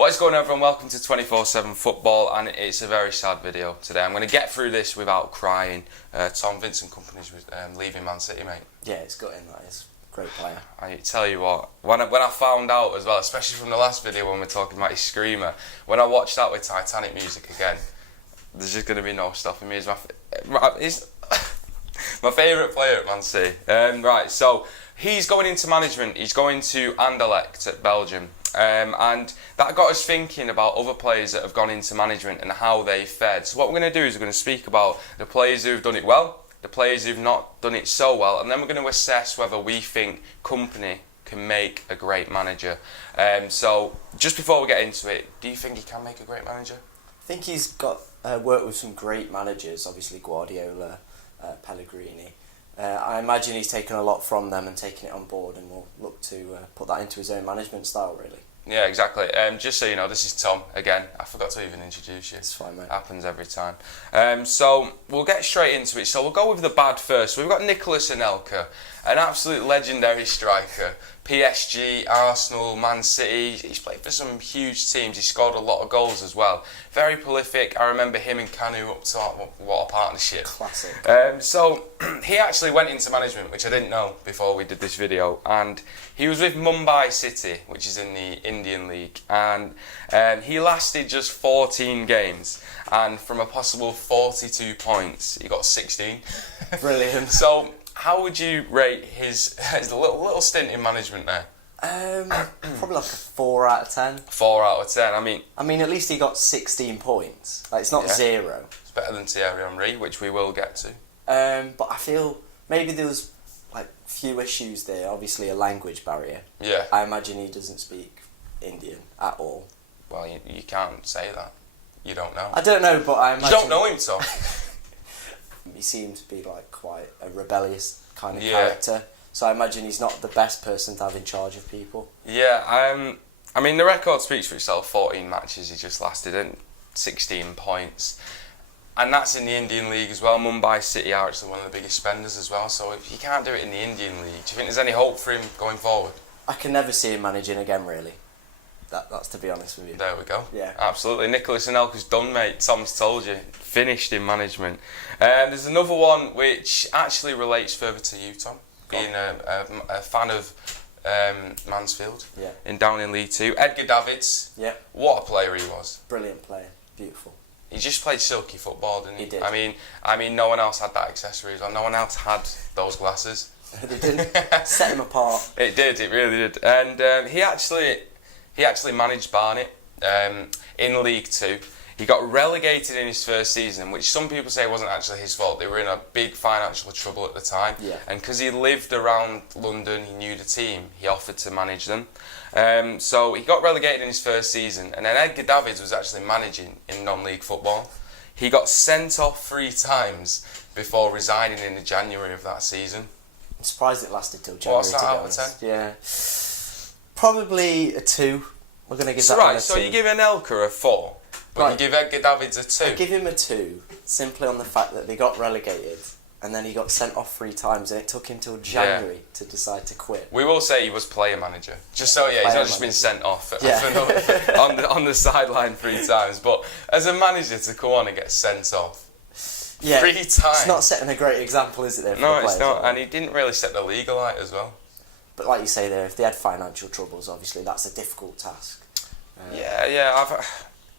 What is going on, everyone? Welcome to 24/7 Football, and it's a very sad video today. I'm going to get through this without crying. Vincent Kompany's leaving Man City, mate. Yeah, it's gutting, that is. Great player. I tell you what, when I found out as well, especially from the last video when we're talking about his screamer, when I watched that with Titanic music again, there's just going to be no stopping me. He's my favourite player at Man City. Right, so he's going into management. He's going to Anderlecht at Belgium. And that got us thinking about other players that have gone into management and how they fared. So what we're going to do is we're going to speak about the players who've done it well, the players who've not done it so well, and then we're going to assess whether we think Kompany can make a great manager. So just before we get into it, do you think he can make a great manager? I think he's got worked with some great managers, obviously Guardiola, Pellegrini. I imagine he's taken a lot from them and taken it on board, and will look to put that into his own management style, really. Yeah, exactly. Just so you know, this is Tom again. I forgot to even introduce you. It's fine, mate. Happens every time. So we'll get straight into it. So we'll go with the bad first. We've got Nicolas Anelka, an absolute legendary striker. PSG, Arsenal, Man City. He's played for some huge teams. He scored a lot of goals as well. Very prolific. I remember him and Kanu up top. What a partnership. Classic. So he actually went into management, which I didn't know before we did this video, and he was with Mumbai City, which is in the Indian League, and he lasted just 14 games, and from a possible 42 points, he got 16. Brilliant. So how would you rate his little stint in management there? Probably like a 4 out of 10. 4 out of 10. I mean, at least he got 16 points. Like, it's not 0. It's better than Thierry Henry, which we will get to. But I feel maybe there was like few issues there. Obviously, a language barrier. Yeah. I imagine he doesn't speak Indian at all. Well, you can't say that. You don't know. I don't know, but I imagine... You don't know him, Tom. He seems to be like quite a rebellious kind of character. So I imagine he's not the best person to have in charge of people. Yeah, I mean, the record speaks for itself. 14 matches he just lasted in, 16 points. And that's in the Indian League as well. Mumbai City are actually one of the biggest spenders as well. So if you can't do it in the Indian League, do you think there's any hope for him going forward? I can never see him managing again, really. That's to be honest with you. There we go. Yeah. Absolutely. Nicolas Anelka's done, mate. Tom's told you. Finished in management. There's another one which actually relates further to you, Tom. Being a fan of Mansfield. Yeah. Down in League 2. Edgar Davids. Yeah. What a player he was. Brilliant player. Beautiful. He just played silky football, didn't he? He did. I mean, no one else had that accessories, or no one else had those glasses. They didn't set him apart. It did. It really did. And he actually managed Barnet in League 2. He got relegated in his first season, which some people say wasn't actually his fault. They were in a big financial trouble at the time. Yeah. And because he lived around London, he knew the team, he offered to manage them. So he got relegated in his first season, and then Edgar Davids was actually managing in non-league football. He got sent off 3 times before resigning in January of that season. I'm surprised it lasted till January. What's that out of 10? Yeah. Probably a 2. We're going to give that one a 2. So you give Anelka a 4, but you give Edgar Davids a 2. I give him a 2 simply on the fact that they got relegated and then he got sent off 3 times and it took him till January to decide to quit. We will say he was player manager. Just so, he's not just been sent off on the sideline 3 times. But as a manager to come on and get sent off 3 times. It's not setting a great example, is it, there, for the players? It's not. And he didn't really set the league alight as well. But like you say there, if they had financial troubles, obviously that's a difficult task.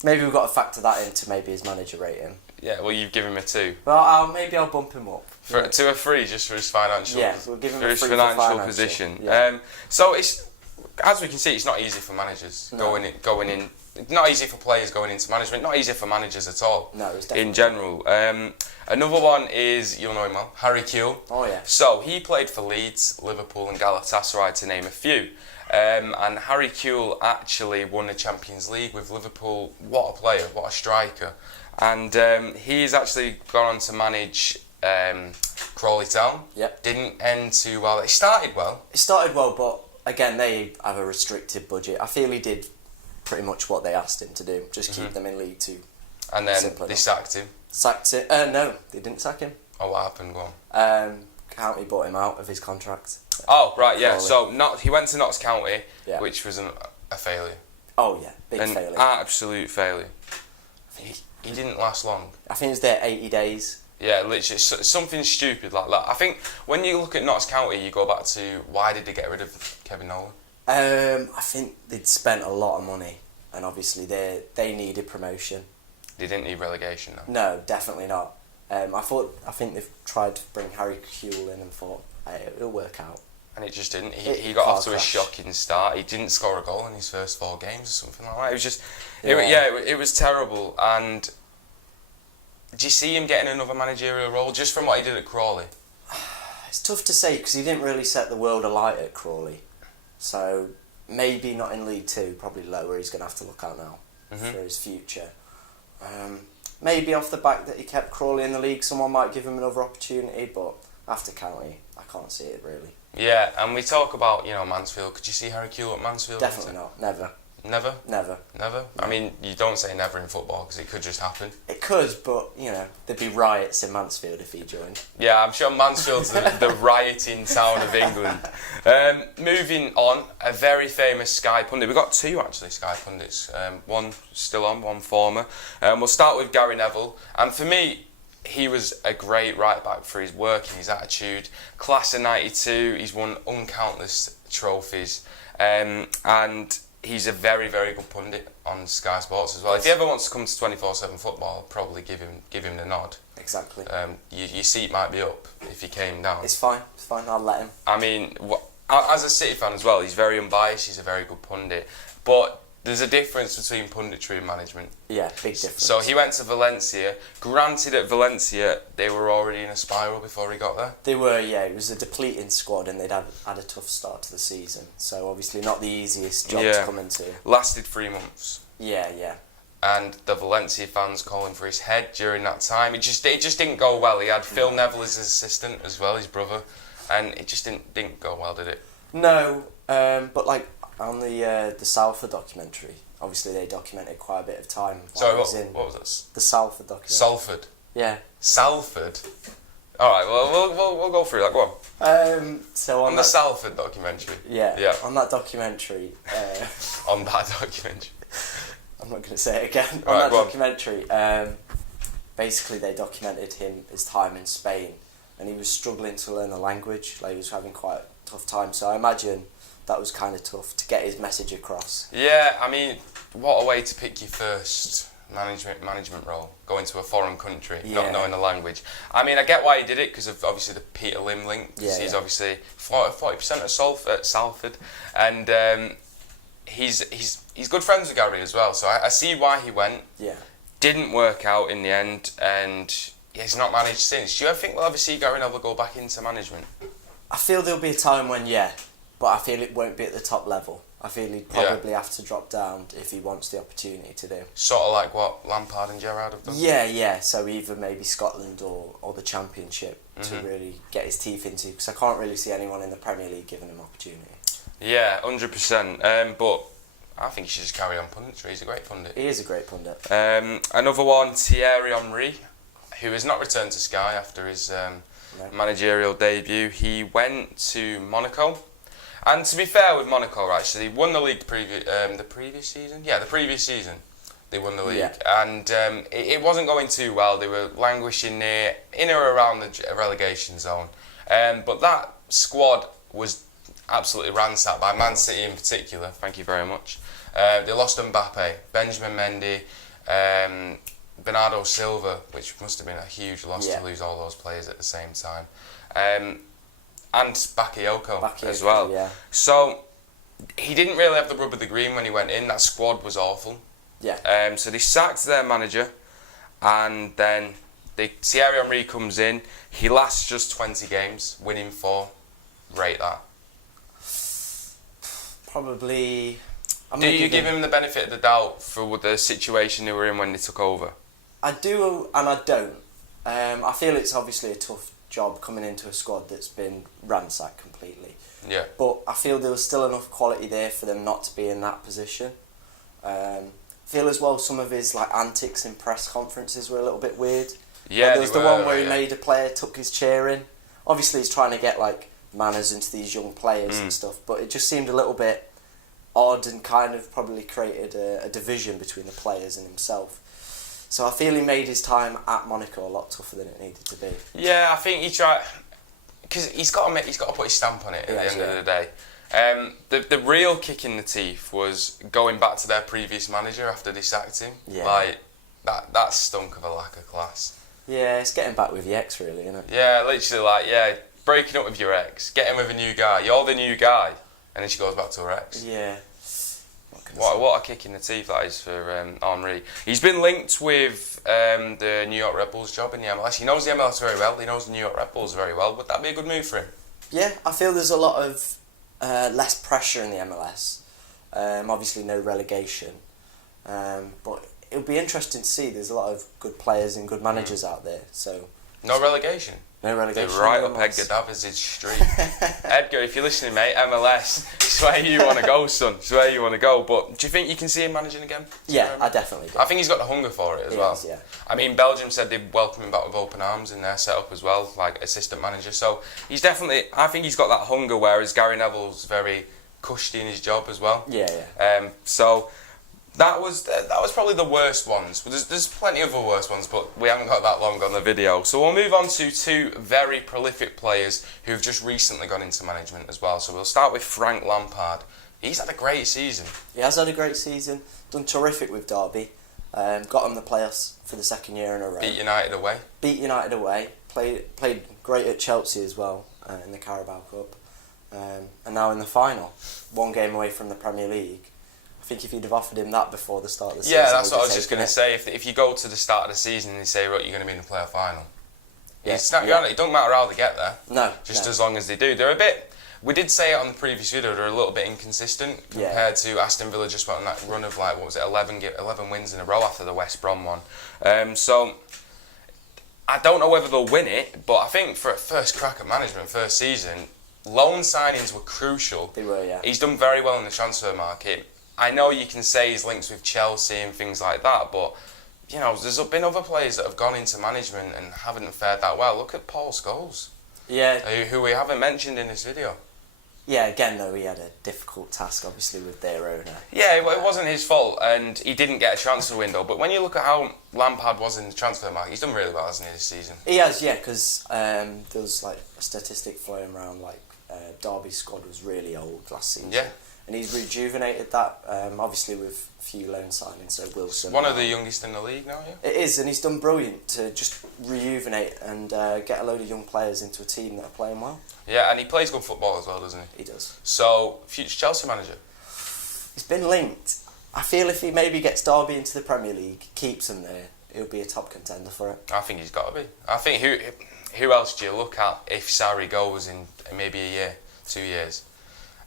Maybe we've got to factor that into maybe his manager rating. Yeah, well, you've given him a 2. Well, maybe I'll bump him up. To a 3 just for his financial. Yeah, we'll give him for a his 3 financial for position. Yeah. So it's, as we can see, it's not easy for managers going in. Not easy for players going into management. Not easy for managers at all. No, it's definitely in general. Another one is, you'll know him well, Harry Kewell. Oh yeah. So he played for Leeds, Liverpool, and Galatasaray, to name a few. And Harry Kewell actually won the Champions League with Liverpool. What a player! What a striker! And he's actually gone on to manage Crawley Town. Yep. Didn't end too well. It started well. It started well, but again, they have a restricted budget. I feel he did pretty much what they asked him to do. Just keep them in League 2. And then they sacked him. Sacked it? No, they didn't sack him. Oh, what happened? Go on. County bought him out of his contract. Oh, right, yeah. So he went to Notts County, Yeah. which was a failure. Oh yeah, big An failure. absolute failure. He didn't last long. I think it was there 80 days. Yeah, literally something stupid like that. I think when you look at Notts County, you go back to why did they get rid of Kevin Nolan? I think they'd spent a lot of money, and obviously they needed promotion. They didn't need relegation, though. No, definitely not. I think they've tried to bring Harry Kewell in and thought, hey, it'll work out. And it just didn't. He got off to a shocking start. He didn't score a goal in his first 4 games or something like that. It was just, it was terrible. And do you see him getting another managerial role just from what he did at Crawley? It's tough to say because he didn't really set the world alight at Crawley. So maybe not in League 2, probably lower. He's going to have to look out now for his future. Maybe off the back that he kept Crawley in the league, someone might give him another opportunity. But after County, I can't see it really. Yeah, and we talk about, Mansfield. Could you see Harry Kewell at Mansfield? Definitely not. Never. Never? Never. Never? I mean, you don't say never in football because it could just happen. It could, but, there'd be riots in Mansfield if he joined. Yeah, I'm sure Mansfield's the rioting town of England. Moving on, a very famous Sky pundit. We've got 2, actually, Sky pundits. One still on, one former. We'll start with Gary Neville. And for me, he was a great right-back for his work and his attitude. Class of 92, he's won uncountless trophies. And he's a very, very good pundit on Sky Sports as well. If he ever wants to come to 24/7 football, I'll probably give him the nod. Exactly. Your seat might be up if he came down. It's fine, I'll let him. I mean, as a City fan as well, he's very unbiased, he's a very good pundit. But there's a difference between punditry and management. Yeah, big difference. So he went to Valencia. Granted, at Valencia, they were already in a spiral before he got there. They were, yeah. It was a depleting squad and they'd had a tough start to the season. So obviously not the easiest job to come into. Lasted 3 months. Yeah. And the Valencia fans calling for his head during that time. It just didn't go well. He had Phil Neville as his assistant as well, his brother. And it just didn't go well, did it? No, but like on the Salford documentary, obviously they documented quite a bit of time. Sorry, what was this? The Salford documentary. Salford? Yeah. Salford? Alright, well, we'll go through that, go on. So on the Salford documentary? Yeah. On that documentary. On that documentary. I'm not going to say it again. Right, on that documentary, basically they documented his time in Spain, and he was struggling to learn the language. Like, he was having quite a tough time. So I imagine that was kind of tough to get his message across. Yeah, I mean, what a way to pick your first management role, going to a foreign country, not knowing the language. I mean, I get why he did it because of obviously the Peter Lim link. He's obviously 40% at Salford, and he's good friends with Gary as well. So I see why he went. Yeah. Didn't work out in the end, and he's not managed since. Do you ever think we'll ever see Gary Neville go back into management? I feel there'll be a time when, but I feel it won't be at the top level. I feel he'd probably have to drop down if he wants the opportunity to do. Sort of like what Lampard and Gerrard have done? Yeah. So either maybe Scotland or the Championship to really get his teeth into, because I can't really see anyone in the Premier League giving him opportunity. Yeah, 100%. But I think he should just carry on punditry. He's a great pundit. He is a great pundit. Another one, Thierry Henry, who has not returned to Sky after his managerial debut. He went to Monaco. And to be fair with Monaco, right, so they won the league the previous season. Yeah, the previous season they won the league, and it wasn't going too well. They were languishing in or around the relegation zone. But that squad was absolutely ransacked by Man City in particular. Thank you very much. They lost Mbappe, Benjamin Mendy, Bernardo Silva, which must have been a huge loss to lose all those players at the same time. And Bakayoko as well. Yeah. So he didn't really have the rub of the green when he went in. That squad was awful. Yeah. So they sacked their manager, and then Thierry Henry comes in. He lasts just 20 games, winning 4. Rate that. Probably. Do you give him the benefit of the doubt for the situation they were in when they took over? I do and I don't. I feel it's obviously a tough job coming into a squad that's been ransacked completely. Yeah. But I feel there was still enough quality there for them not to be in that position. I feel as well some of his antics in press conferences were a little bit weird. Yeah, there was the one where he made a player took his chair in. Obviously he's trying to get manners into these young players and stuff, but it just seemed a little bit odd and kind of probably created a division between the players and himself. So I feel he made his time at Monaco a lot tougher than it needed to be. Yeah, I think he tried, because he's got to put his stamp on it at the end of the day. The real kick in the teeth was going back to their previous manager after they sacked him. Yeah. Like that stunk of a lack of class. Yeah, it's getting back with the ex, really, isn't it? Yeah, literally, breaking up with your ex, getting with a new guy. You're the new guy, and then she goes back to her ex. Yeah. What a kick in the teeth that is for Henry. He's been linked with the New York Red Bulls job in the MLS. He knows the MLS very well. He knows the New York Red Bulls very well. Would that be a good move for him? Yeah, I feel there's a lot of less pressure in the MLS. Obviously, no relegation. But it'll be interesting to see. There's a lot of good players and good managers out there. So no relegation. No relegation. They're right up Edgar Davids' street. Edgar, if you're listening, mate, MLS, it's where you want to go, son. It's where you want to go. But do you think you can see him managing again? Yeah, I definitely do. I think he's got the hunger for it as well. Is, yeah. I mean, Belgium said they'd welcome him back with open arms in their setup as well, like assistant manager. So he's definitely, I think he's got that hunger, whereas Gary Neville's very cushy in his job as well. Yeah. So that was probably the worst ones. There's plenty of other worse ones, but we haven't got that long on the video. So we'll move on to two very prolific players who've just recently gone into management as well. So we'll start with Frank Lampard. He's had a great season. He has had a great season. Done terrific with Derby. Got on the playoffs for the second year in a row. Beat United away. Played great at Chelsea as well in the Carabao Cup. And now in the final. One game away from the Premier League. I think if you'd have offered him that before the start of the season... Yeah, that's what I was just going to say. If you go to the start of the season and you say, right, you're going to be in the playoff final. It doesn't matter how they get there. No. Just as long as they do. They're a bit... We did say it on the previous video, they're a little bit inconsistent compared to Aston Villa just went on that run of 11 wins in a row after the West Brom one. So I don't know whether they'll win it, but I think for a first crack at management, first season, loan signings were crucial. They were, yeah. He's done very well in the transfer market. I know you can say he's linked with Chelsea and things like that, but you know, there's been other players that have gone into management and haven't fared that well. Look at Paul Scholes, who we haven't mentioned in this video. Yeah, again though, he had a difficult task, obviously, with their owner. Yeah, it wasn't his fault, and he didn't get a transfer window. But when you look at how Lampard was in the transfer market, he's done really well, hasn't he, this season? He has, yeah, because there was like a statistic floating around, like Derby's squad was really old last season. Yeah. And he's rejuvenated that, obviously with a few loan signings, so Wilson. One of the youngest in the league now, yeah? It is, and he's done brilliant to just rejuvenate and get a load of young players into a team that are playing well. Yeah, and he plays good football as well, doesn't he? He does. So, future Chelsea manager? He's been linked. I feel if he maybe gets Derby into the Premier League, keeps them there, he'll be a top contender for it. I think he's got to be. I think who else do you look at if Sarri goes in maybe a year, 2 years?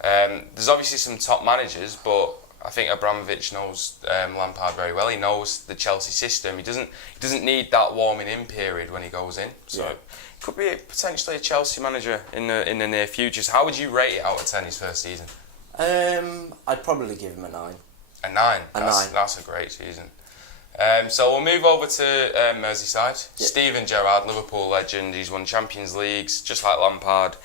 There's obviously some top managers, but I think Abramovich knows Lampard very well. He knows the Chelsea system. He doesn't need that warming in period when he goes in. So it could be potentially a Chelsea manager in the near future. So how would you rate it out of 10 his first season? I'd probably give him a 9. A 9? A 9. That's a great season. So we'll move over to Merseyside. Yep. Steven Gerrard, Liverpool legend. He's won Champions Leagues, just like Lampard.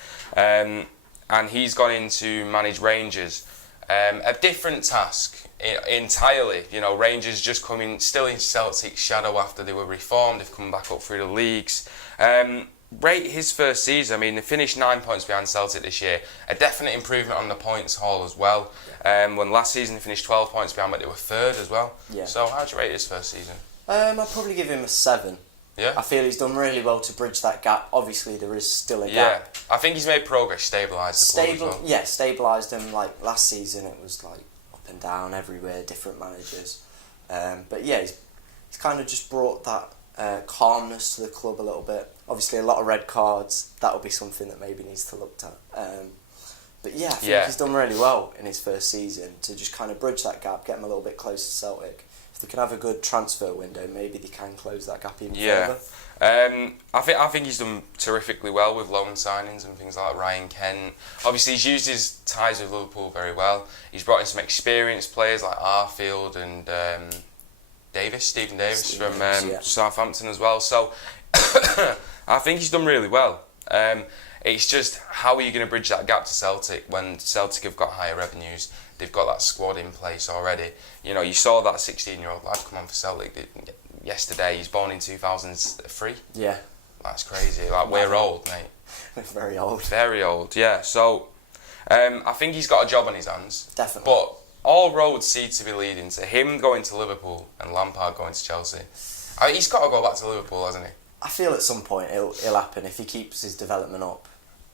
And he's gone in to manage Rangers. A different task entirely. You know, Rangers just coming still in Celtic's shadow after they were reformed. They've come back up through the leagues. Rate his first season. I mean, they finished 9 points behind Celtic this year. A definite improvement on the points haul as well. When last season they finished 12 points behind, but they were third as well. Yeah. So how'd you rate his first season? I'd probably give him a 7. Yeah. I feel he's done really well to bridge that gap. Obviously, there is still a gap. Yeah, I think he's made progress, stabilised the club as well. Yeah, stabilised him. Like last season, it was like up and down everywhere, different managers. But yeah, he's kind of just brought that calmness to the club a little bit. Obviously, a lot of red cards. That'll be something that maybe needs to look at. But yeah, I think he's done really well in his first season to just kind of bridge that gap, get him a little bit closer to Celtic. If they can have a good transfer window, maybe they can close that gap even further. I think he's done terrifically well with loan signings and things like Ryan Kent. Obviously, he's used his ties with Liverpool very well. He's brought in some experienced players like Arfield and Stephen Davis from Southampton as well. So I think he's done really well. It's just, how are you going to bridge that gap to Celtic when Celtic have got higher revenues? They've got that squad in place already. You know, you saw that 16-year-old lad come on for Celtic yesterday. He's born in 2003. Yeah. That's crazy. Like, we're old, mate. We're very old. Very old, yeah. So, I think he's got a job on his hands. Definitely. But all roads seem to be leading to him going to Liverpool and Lampard going to Chelsea. He's got to go back to Liverpool, hasn't he? I feel at some point it'll happen if he keeps his development up.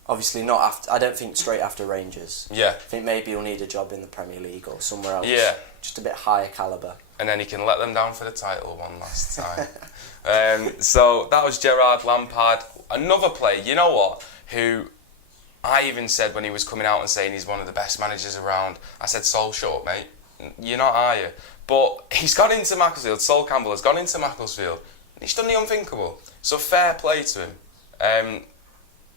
Obviously not after. I don't think straight after Rangers. Yeah. I think maybe he'll need a job in the Premier League or somewhere else. Yeah. Just a bit higher calibre. And then he can let them down for the title one last time. So that was Gerrard Lampard. Another player, you know what, who I even said when he was coming out and saying he's one of the best managers around, I said, Sol, shut up, mate. You're not, are you? But he's gone into Macclesfield. Sol Campbell has gone into Macclesfield. And he's done the unthinkable. So fair play to him.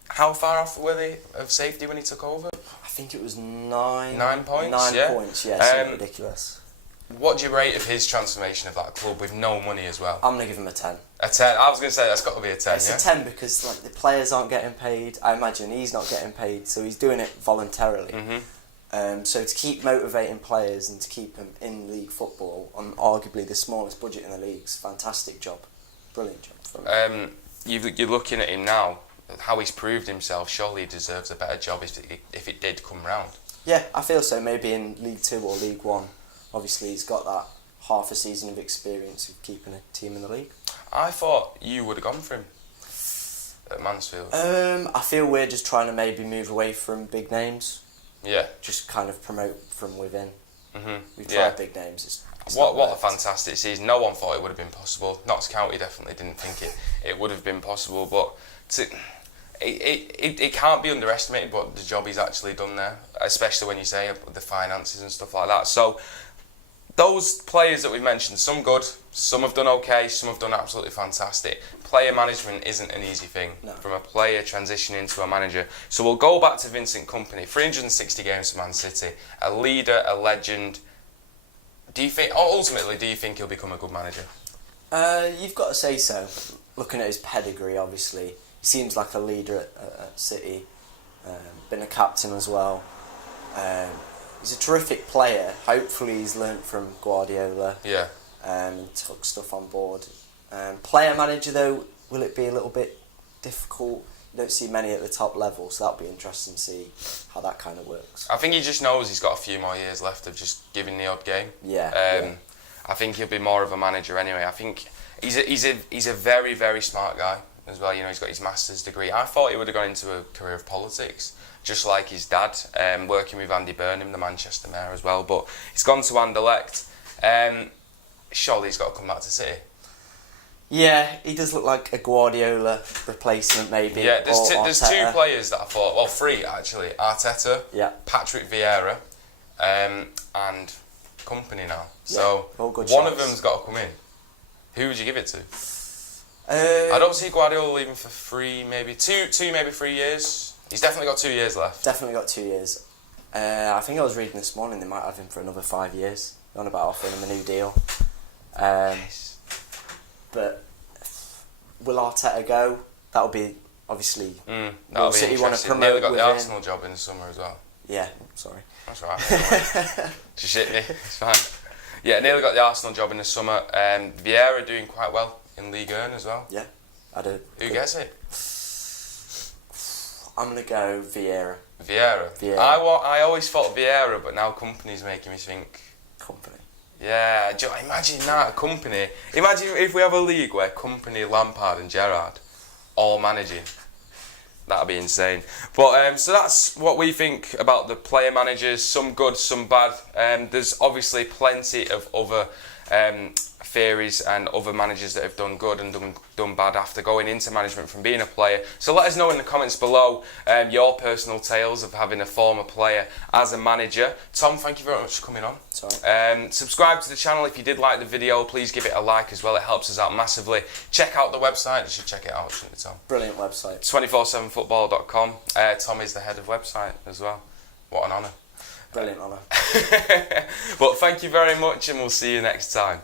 How far off were they of safety when he took over? I think it was 9 points. 9 points, yeah. Something ridiculous. What do you rate of his transformation of that club with no money as well? I'm going to give him a 10. A 10? I was going to say that's got to be a 10, It's a 10 because like the players aren't getting paid. I imagine he's not getting paid, so he's doing it voluntarily. So to keep motivating players and to keep them in league football on arguably the smallest budget in the league's fantastic job. Brilliant job. You're looking at him now, how he's proved himself. Surely he deserves a better job if it did come round. Yeah, I feel so. Maybe in League 2 or League 1. Obviously, he's got that half a season of experience of keeping a team in the league. I thought you would have gone for him at Mansfield. I feel we're just trying to maybe move away from big names. Yeah. Just kind of promote from within. We've tried Yeah. big names. It's What not a worked. fantastic season. No one thought it would have been possible. Notts County definitely didn't think it would have been possible, but it can't be underestimated what the job he's actually done there, especially when you say the finances and stuff like that. So those players that we've mentioned, some good, some have done okay, some have done absolutely fantastic. Player management isn't an easy thing, from a player transitioning to a manager. So we'll go back to Vincent Kompany. 360 games for Man City, a leader, a legend. Do you think he'll become a good manager? You've got to say so. Looking at his pedigree, obviously, he seems like a leader at City. Been a captain as well. He's a terrific player. Hopefully he's learnt from Guardiola. Yeah. And took stuff on board. Player manager though, will it be a little bit difficult? You don't see many at the top level, so that'll be interesting to see how that kind of works. I think he just knows he's got a few more years left of just giving the odd game. Yeah. I think he'll be more of a manager anyway. I think he's a very, very smart guy as well. You know, he's got his master's degree. I thought he would have gone into a career of politics, just like his dad, working with Andy Burnham, the Manchester mayor as well. But he's gone to Anderlecht. Surely he's got to come back to City. Yeah, he does look like a Guardiola replacement, maybe. Yeah, there's two Arteta. players that I thought, well, three actually. Arteta, Yeah. Patrick Vieira, and Kompany now. So all good one of shots. them's got to come in. Who would you give it to? I I don't see Guardiola leaving for maybe 3 years. He's definitely got 2 years left. Definitely got 2 years. I think I was reading this morning they might have him for another 5 years. They're on about offering him a new deal. But will Arteta go? That'll be obviously. That'll be City want to interesting. promote Nearly got the within. Arsenal job in the summer as well. Yeah, sorry. That's all right. Just hit me. It's fine. Yeah, nearly got the Arsenal job in the summer. Vieira doing quite well in Ligue 1 as well. Yeah, I do. Who gets it? I'm gonna go Vieira. Vieira. I always thought Vieira, but now Kompany's making me think. Kompany. Yeah, imagine that, Kompany. Imagine if we have a league where Kompany, Lampard and Gerrard all managing. That'd be insane. But so that's what we think about the player managers. Some good, some bad. There's obviously plenty of other theories and other managers that have done good and done bad after going into management from being a player. So let us know in the comments below your personal tales of having a former player as a manager. Tom, thank you very much for coming on. Sorry. Subscribe to the channel if you did like the video. Please give it a like as well. It helps us out massively. Check out the website. You should check it out, shouldn't you, Tom? Brilliant website. 247football.com. Tom is the head of website as well. What an honour. Brilliant honour. But thank you very much and we'll see you next time.